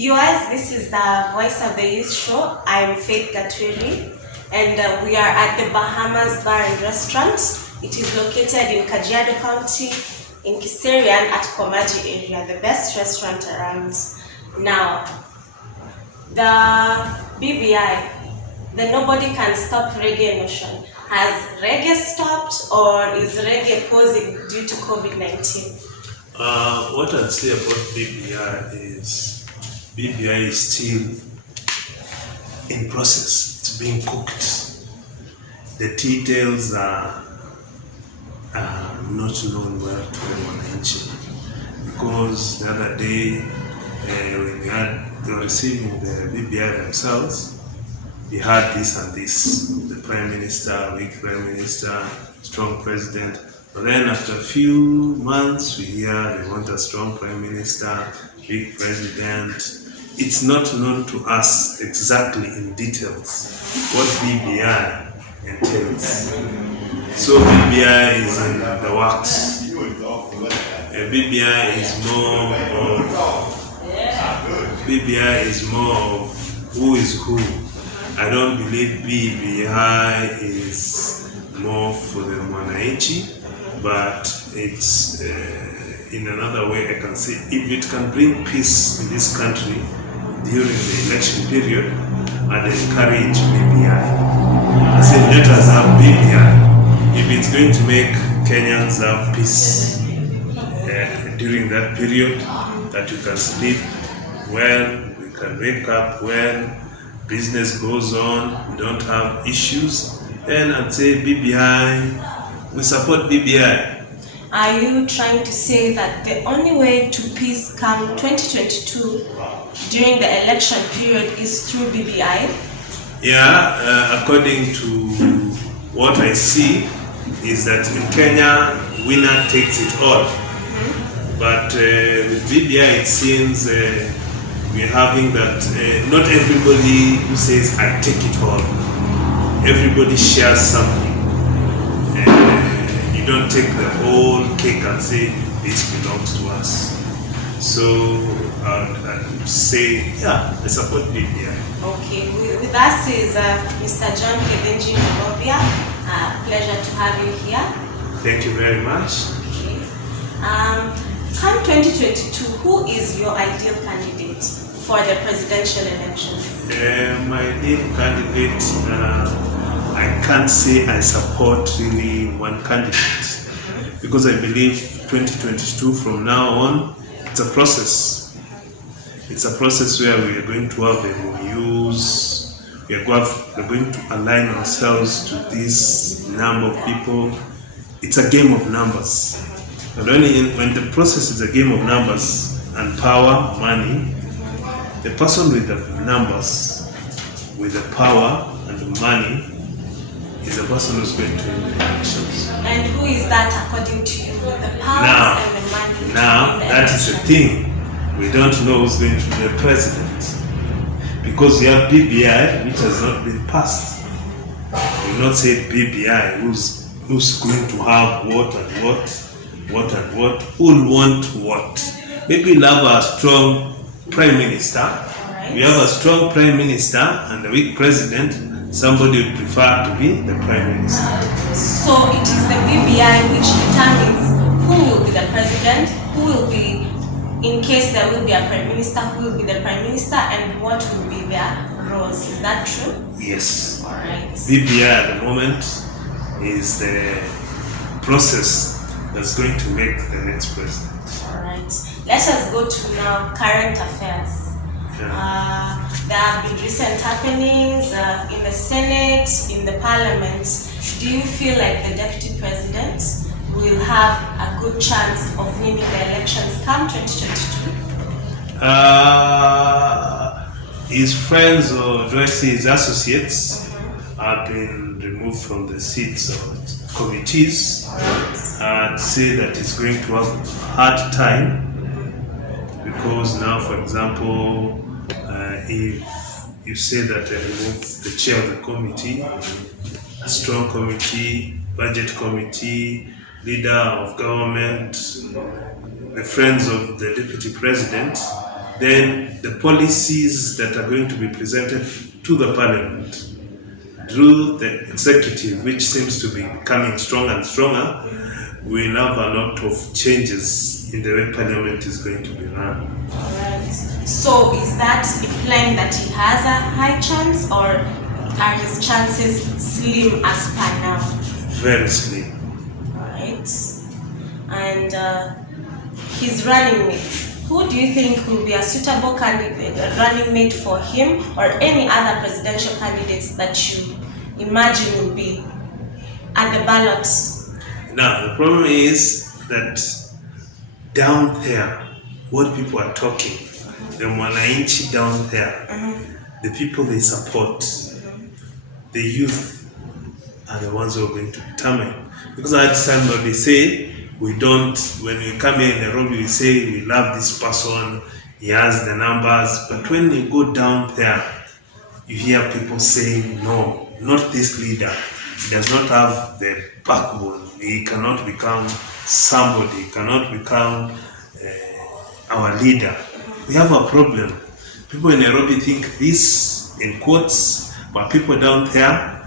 viewers, this is the Voice of the Youth show. I'm Faith Gatwiri, and we are at the Bahamas Bar and Restaurant. It is located in Kajiado County, in Kiserian at Komaji area, the best restaurant around. Now, the B.B.I, the Nobody Can Stop Reggae Notion. Has reggae stopped, or is reggae pausing due to COVID-19? What I'd say about B.B.I is B.B.I is still in process. It's being cooked. The details are not known well to the Mwananchi, because the other day when they were receiving the B.B.I themselves, we had this and this, the Prime Minister, weak Prime Minister, strong President. But then after a few months, we hear they want a strong Prime Minister, weak President. It's not known to us exactly in details what B.B.I entails. So B.B.I is in the works. B.B.I is more of who is who. I don't believe B.B.I is more for the Mwananchi, but it's in another way I can say, if it can bring peace in this country during the election period, I'd encourage B.B.I. I say let us have B.B.I. If it's going to make Kenyans have peace during that period, that you can sleep well, we can wake up well, business goes on, we don't have issues, then I'd say B.B.I, we support B.B.I. Are you trying to say that the only way to peace come 2022 during the election period is through B.B.I? Yeah, according to what I see is that in Kenya, winner takes it all. But with B.B.I it seems we're having that not everybody who says I take it all. Everybody shares something. You don't take the whole cake and say this belongs to us. So I'd say, yeah, I support B.B.I. Okay, with us is Mr. John Kebenji Nabobia. Pleasure to have you here. Thank you very much. Okay. Come 2022, who is your ideal candidate for the presidential elections? My ideal candidate, I can't say I support really one candidate, because I believe 2022 from now on, it's a process. It's a process where we are going to have MOUs, we are going to align ourselves to this number of people. It's a game of numbers. But when the process is a game of numbers and power, money, the person with the numbers, with the power and the money, is the person who's going to win the elections. And who is that according to you? The powers and the money? Now, that is the thing. We don't know who's going to be the president. Because we have B.B.I, which has not been passed. We will not say B.B.I, who's going to have what and what, who will want what. Maybe we'll have a strong Prime Minister. Right. We have a strong Prime Minister and a weak President. Somebody would prefer to be the Prime Minister. So it is the B.B.I which determines who will be the president, who will be, in case there will be a Prime Minister, who will be the Prime Minister, and what will be their roles. Is that true? Yes. All right. B.B.I at the moment is the process that's going to make the next president. All right. Let us go to now current affairs. Yeah. There have been recent happenings in the Senate, in the Parliament. Do you feel like the Deputy President will have a good chance of winning the elections come 2022? His friends, or do I say his associates, have been removed from the seats of committees. I'd say that it's going to have a hard time, because now, for example, if you say that I remove the chair of the committee, a strong committee, budget committee, leader of government, the friends of the deputy president, then the policies that are going to be presented to the parliament through the executive, which seems to be becoming stronger and stronger, will have a lot of changes in the way parliament is going to be run. Alright. So is that implying that he has a high chance, or are his chances slim as per now? Very slim. Alright. And his running mate. Who do you think will be a suitable running mate for him, or any other presidential candidates that you imagine will be at the ballot? Now, the problem is that down there, what people are talking, the mwananchi down there, the people they support, the youth are the ones who are going to determine. Because at somebody say, we don't, when we come here in Nairobi, we say we love this person, he has the numbers, but when you go down there, you hear people saying, no, not this leader. He does not have the backbone. He cannot become somebody, he cannot become our leader. We have a problem. People in Nairobi think this in quotes, but people down there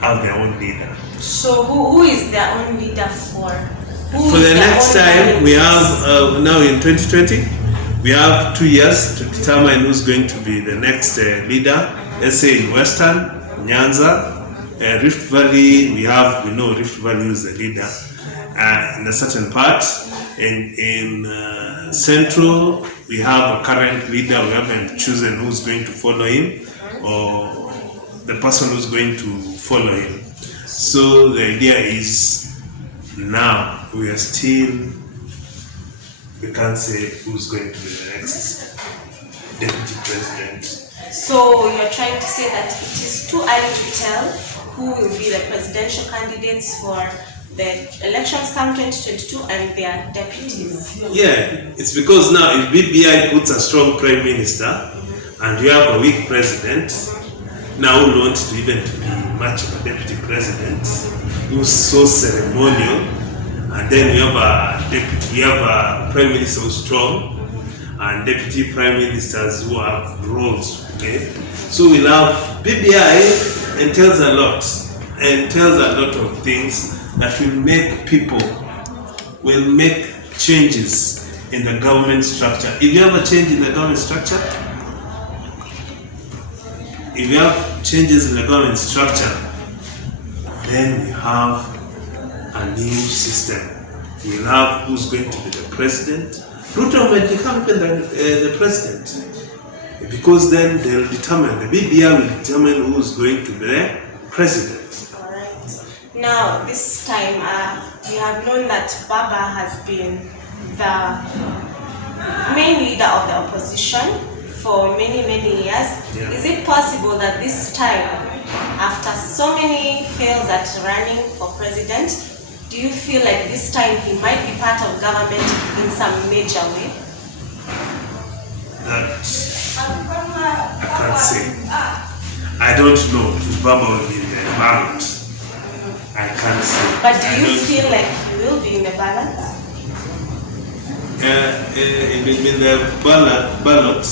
have their own leader. So who is their own leader for? For the next time, we have, now in 2020, we have 2 years to determine who's going to be the next leader. Let's say in Western, Nyanza, Rift Valley, we know Rift Valley is the leader in a certain part. In Central, we have a current leader. We haven't chosen who's going to follow him, or the person who's going to follow him. So the idea is, now we are still, we can't say who's going to be the next deputy president. So you're trying to say that it is too early to tell who will be the presidential candidates for the elections come 2022 and their deputies? Yeah, it's because now if B.B.I puts a strong prime minister and you have a weak president, now who wants to even to be much of a deputy president, who's so ceremonial, and then we have a prime minister who's strong, and deputy prime ministers who have roles to play. So we'll have B.B.I entails a lot of things that will make changes in the government structure. If you have a change in the government structure, then we have a new system. We'll have who's going to be the president. Ruto might become even the president, because then they'll determine, the B.B.I will determine who's going to be the president. Alright. Now, this time, we have known that Baba has been the main leader of the opposition for many years. Yeah. Is it possible that this time, after so many fails at running for president, do you feel like this time he might be part of government in some major way? That I can't say. I don't know if Baba will be in the ballot. I can't say. But do you feel like he will be in the ballot? In the ballot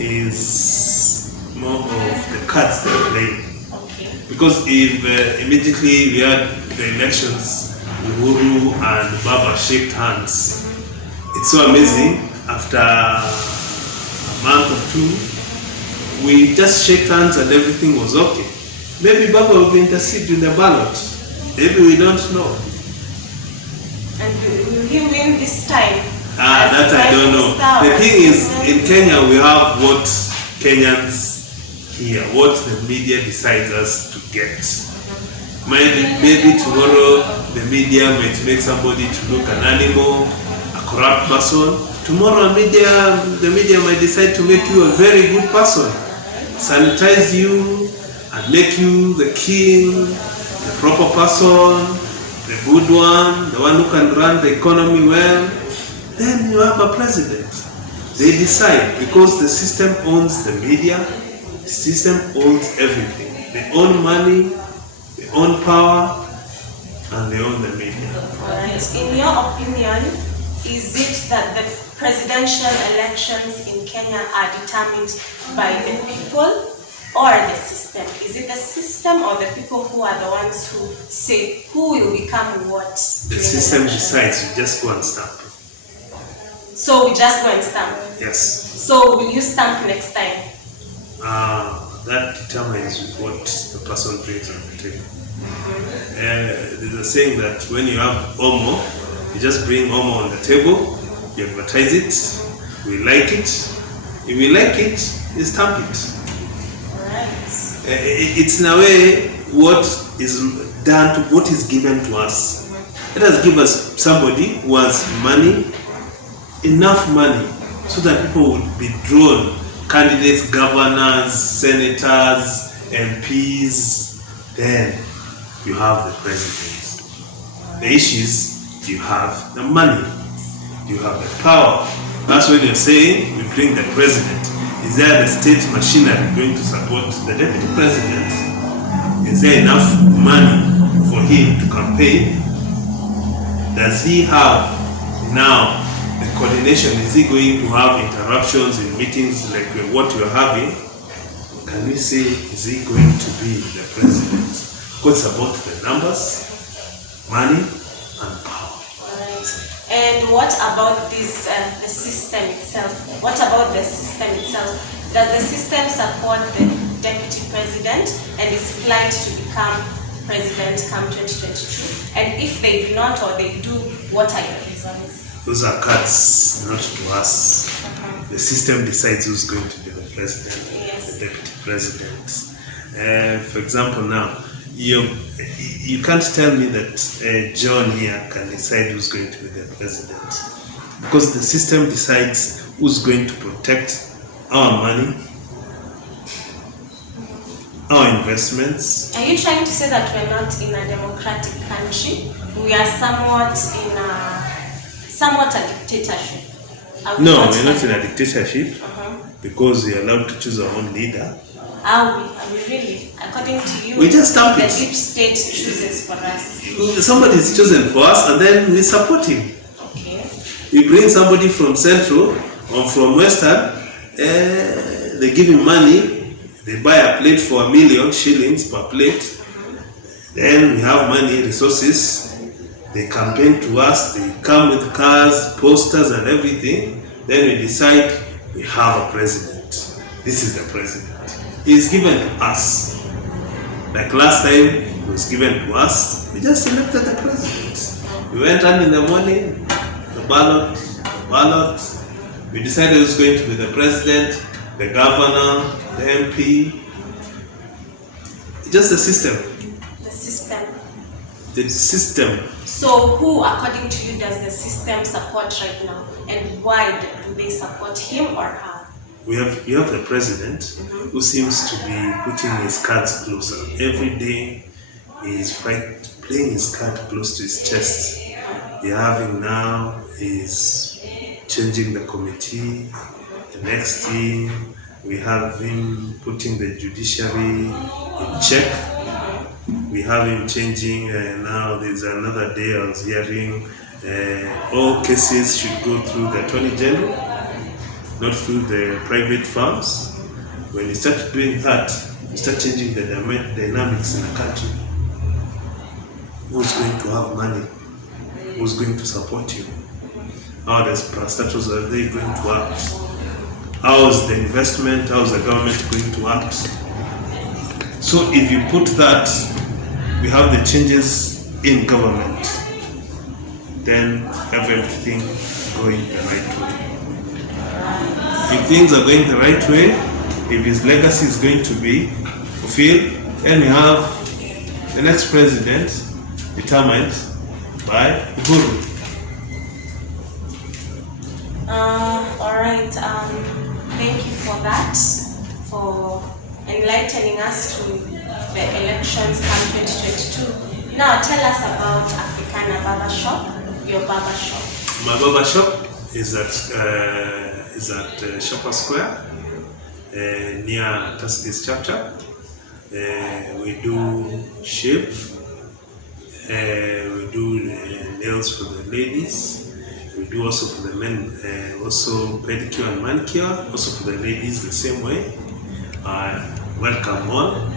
is more of the cards they play. Okay. Because if immediately we had the elections, Uhuru and Baba shaked hands, it's so amazing. After a month or two, we just shake hands and everything was okay. Maybe Baba will be interceded in the ballot. Maybe we don't know. And will he win this time? That I don't know. The thing is, in Kenya we have what Kenyans hear, what the media decides us to get. Maybe tomorrow the media might make somebody to look an animal, a corrupt person. Tomorrow the media might decide to make you a very good person, sanitize you and make you the king, the proper person, the good one, the one who can run the economy well. Then you have a president. They decide, because the system owns the media, the system owns everything. They own money, they own power, and they own the media. Alright. In your opinion, is it that the presidential elections in Kenya are determined by the people or the system? Is it the system or the people who are the ones who say who will become what? The system decides, you just go and stamp. So we just go and stamp? Yes. So will you stamp next time? That determines what the person brings on the table. There's a saying that when you have Omo, you just bring Omo on the table, you advertise it, we like it. If we like it, you stamp it. It's in a way what is done to what is given to us. Let us give us somebody who has money, enough money, so that people would be drawn. Candidates, governors, senators, MPs, then you have the president. The issue is you have the money, you have the power. That's when you're saying we bring the president. Is there the state machinery going to support the deputy president? Is there enough money for him to campaign? Does he have now the coordination? Is he going to have interruptions in meetings like what you're having? Can we say, is he going to be the president? Because it's about the numbers, money, and power. Right. And what about this, the system itself? What about the system itself? Does the system support the deputy president and is planned to become president come 2022? And if they do not or they do, what are your reasons? Those are cards, not to us. The system decides who's going to be the president, the deputy president. For example, now, you can't tell me that John here can decide who's going to be the president, because the system decides who's going to protect our money, our investments. Are you trying to say that we're not in a democratic country? We are somewhat a dictatorship? No, we're not in a dictatorship, because we're allowed to choose our own leader. Are we really? According to you, we just stamp it. The deep state chooses for us. Somebody is chosen for us and then we support him. Okay. We bring somebody from Central or from Western, they give him money, they buy a plate for 1 million shillings per plate. Then we have money, resources, they campaign to us, they come with cars, posters and everything. Then we decide we have a president. This is the president. He is given to us. Like last time, it was given to us. We just elected the president. We went on in the morning, the ballot. We decided who's going to be the president, the governor, the MP. It's just the system. The system. The system. So who, according to you, does the system support right now? And why do they support him or her? You have the president who seems to be putting his cards closer. Every day he is playing his card close to his chest. You have him now, is changing the committee. The next thing, we have him putting the judiciary in check. We have him changing, now there's another day I was hearing, all cases should go through the Attorney General, not through the private firms. When you start doing that, you start changing the dynamics in the country. Who's going to have money? Who's going to support you? How the parastatals are they going to act? How is the investment? How is the government going to act? So if you put that, we have the changes in government, then have everything going the right way. If things are going the right way, if his legacy is going to be fulfilled, then we have the next president determined by Uhuru. Alright, thank you for that, for enlightening us to the elections come 2022. Now tell us about Africana Barber Shop, your barber shop. My barber shop is at Shopper Square, near Tuskegee Chapter. We do shave, we do nails for the ladies, we do also for the men, also pedicure and manicure, also for the ladies the same way. Welcome all.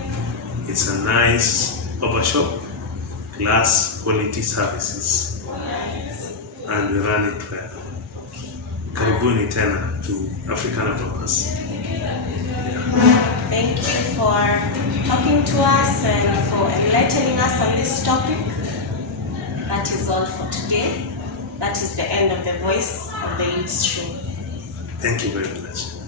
It's a nice barber shop, class quality services, and we run it well. Karibuni tena to African Barbers. Thank you for talking to us and for enlightening us on this topic. That is all for today. That is the end of the Voice of the Youth show. Thank you very much.